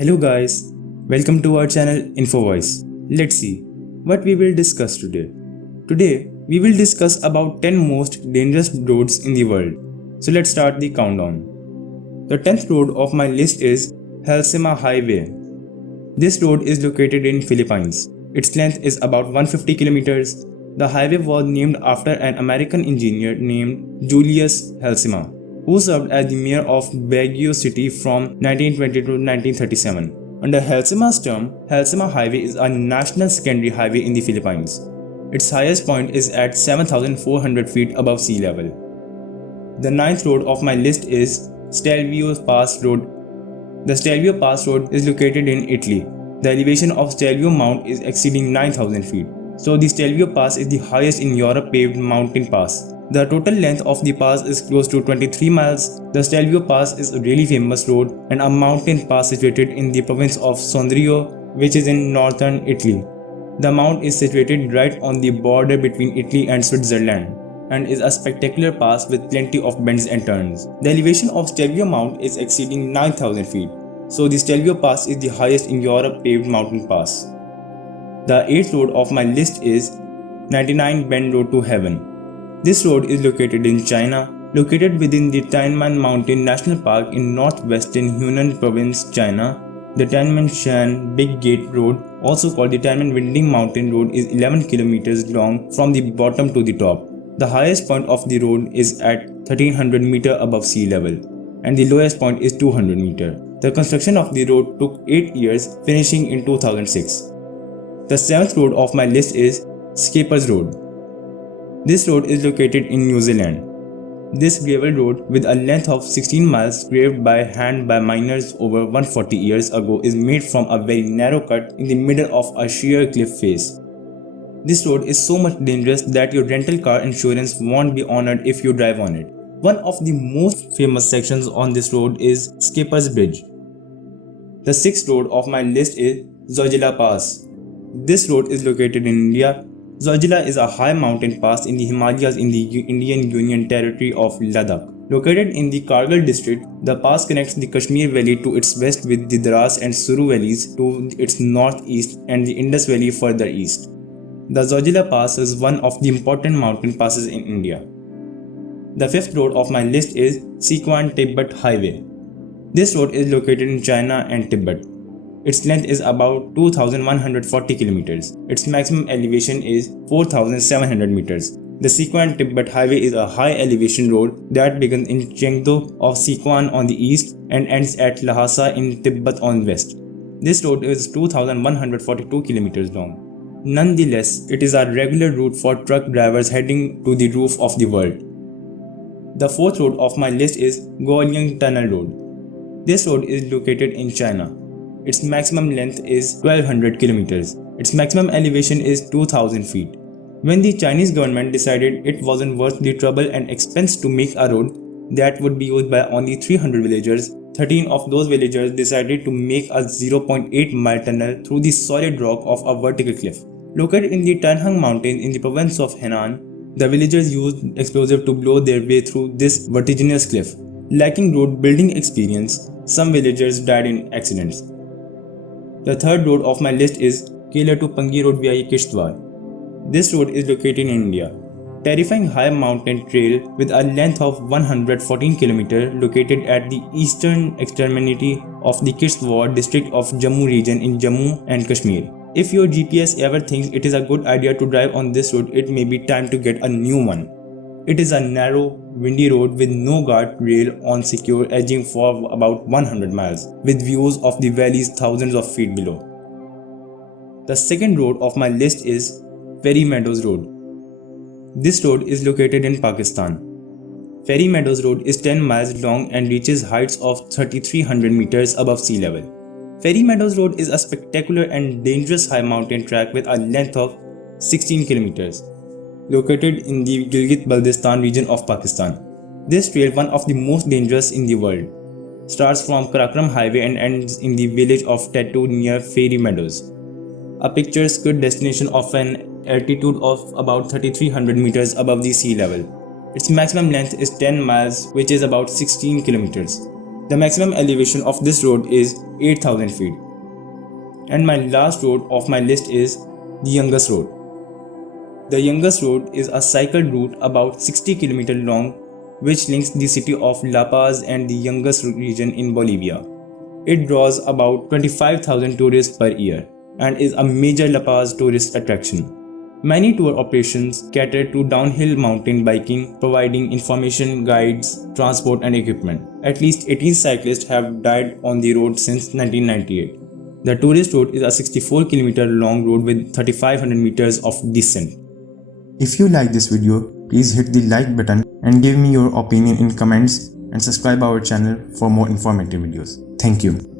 Hello guys, welcome to our channel InfoVoice. Let's see what we will discuss today. Today we will discuss about 10 most dangerous roads in the world. So let's start the countdown. The 10th road of my list is Halsema Highway. This road is located in Philippines. Its length is about 150 kilometers. The highway was named after an American engineer named Julius Halsema, who served as the mayor of Baguio City from 1920 to 1937. Under Halsema's term, Halsema Highway is a national secondary highway in the Philippines. Its highest point is at 7,400 feet above sea level. The ninth road of my list is Stelvio Pass Road. The Stelvio Pass Road is located in Italy. The elevation of Stelvio Mount is exceeding 9,000 feet. So the Stelvio Pass is the highest in Europe paved mountain pass. The total length of the pass is close to 23 miles. The Stelvio Pass is a really famous road and a mountain pass situated in the province of Sondrio, which is in northern Italy. The mount is situated right on the border between Italy and Switzerland and is a spectacular pass with plenty of bends and turns. The elevation of Stelvio Mount is exceeding 9,000 feet, so the Stelvio Pass is the highest in Europe paved mountain pass. The 8th road of my list is 99 Bend Road to Heaven. This road is located in China, located within the Tianmen Mountain National Park in northwestern Hunan Province, China. The Tianmen-Shan Big Gate Road, also called the Tianmen Winding Mountain Road, is 11 kilometers long from the bottom to the top. The highest point of the road is at 1300 meter above sea level, and the lowest point is 200 meter. The construction of the road took 8 years, finishing in 2006. The 7th road of my list is Scapers Road. This road is located in New Zealand. This gravel road, with a length of 16 miles graved by hand by miners over 140 years ago, is made from a very narrow cut in the middle of a sheer cliff face. This road is so much dangerous that your rental car insurance won't be honored if you drive on it. One of the most famous sections on this road is Scapers Bridge. The 6th road of my list is Zojila Pass. This road is located in India. Zojila is a high mountain pass in the Himalayas in the Indian Union territory of Ladakh. Located in the Kargil district, the pass connects the Kashmir Valley to its west with the Dras and Suru valleys to its northeast and the Indus Valley further east. The Zojila Pass is one of the important mountain passes in India. The 5th road of my list is Sichuan-Tibet Highway. This road is located in China and Tibet. Its length is about 2,140 kilometers. Its maximum elevation is 4,700 meters. The Sichuan-Tibet Highway is a high elevation road that begins in Chengdu of Sichuan on the east and ends at Lhasa in Tibet on west. This road is 2,142 kilometers long. Nonetheless, it is a regular route for truck drivers heading to the roof of the world. The 4th road of my list is Guoyang Tunnel Road. This road is located in China. Its maximum length is 1200 kilometers. Its maximum elevation is 2000 feet. When the Chinese government decided it wasn't worth the trouble and expense to make a road that would be used by only 300 villagers, 13 of those villagers decided to make a 0.8 mile tunnel through the solid rock of a vertical cliff. Located in the Tanhang Mountains in the province of Henan, the villagers used explosives to blow their way through this vertiginous cliff. Lacking road building experience, some villagers died in accidents. The 3rd road of my list is Kela to Pangi Road via Kishtwar. This road is located in India. Terrifying high mountain trail with a length of 114 km located at the eastern extremity of the Kishtwar district of Jammu region in Jammu and Kashmir. If your GPS ever thinks it is a good idea to drive on this road, it may be time to get a new one. It is a narrow, windy road with no guardrail on secure edging for about 100 miles, with views of the valleys thousands of feet below. The 2nd road of my list is Ferry Meadows Road. This road is located in Pakistan. Ferry Meadows Road is 10 miles long and reaches heights of 3,300 meters above sea level. Ferry Meadows Road is a spectacular and dangerous high mountain track with a length of 16 kilometers. Located in the Gilgit-Baltistan region of Pakistan. This trail, one of the most dangerous in the world, starts from Karakram Highway and ends in the village of Tattu near Ferry Meadows, a picturesque destination of an altitude of about 3,300 meters above the sea level. Its maximum length is 10 miles, which is about 16 kilometers. The maximum elevation of this road is 8,000 feet. And my last road of my list is the Yungas Road. The Yungas Road is a cycle route about 60 km long which links the city of La Paz and the Yungas region in Bolivia. It draws about 25,000 tourists per year and is a major La Paz tourist attraction. Many tour operations cater to downhill mountain biking, providing information, guides, transport, and equipment. At least 18 cyclists have died on the road since 1998. The tourist road is a 64 km long road with 3,500 meters of descent. If you like this video, please hit the like button and give me your opinion in comments and subscribe our channel for more informative videos. Thank you.